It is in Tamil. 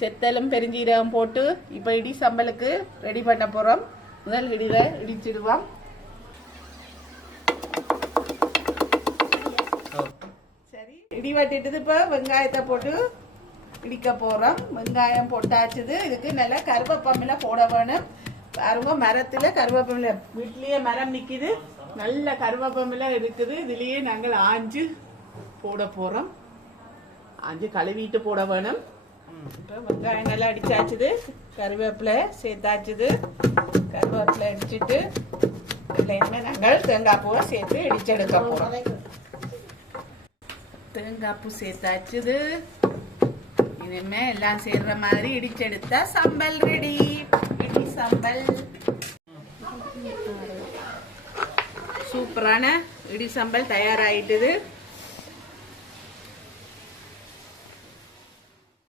செத்தலும் பெருஞ்சீரகம் போட்டு இப்போ இடி சம்பலுக்கு ரெடி பண்ண போகிறோம். முதல் இடியில இடிச்சிடுவோம். சரி, இடி வட்டிட்டு இப்போ வெங்காயத்தை போட்டு இடிக்க போகிறோம். வெங்காயம் போட்டாச்சுது. இதுக்கு நல்லா கருவேப்பமில போட வேணும். பாருங்க, மரத்தில் கருவேப்பமில வீட்லேயே மரம் நிற்கிது. நல்ல கருவேப்பமில இருக்குது. இதுலேயே நாங்கள் ஆஞ்சு போட போகிறோம். ஆஞ்சு கழுவிட்டு போட வேணும். இப்போ வெங்காயம் நல்லா அடிச்சாச்சுது. கருவேப்பிலை சேர்த்தாச்சுது. கருவேப்பிலை அடிச்சுட்டு இதில் நாங்கள் தேங்காய் பூவை சேர்த்து இடிச்செடுக்க போகிறோம். தேங்காய் பூ சேர்த்தாச்சுது. இனிமே எல்லாம் சேர்ற மாதிரி இடிச்செடுத்தா சம்பல் ரெடி. இடி சம்பல் சூப்பரான இடி சம்பல் தயாராயிட்டுது.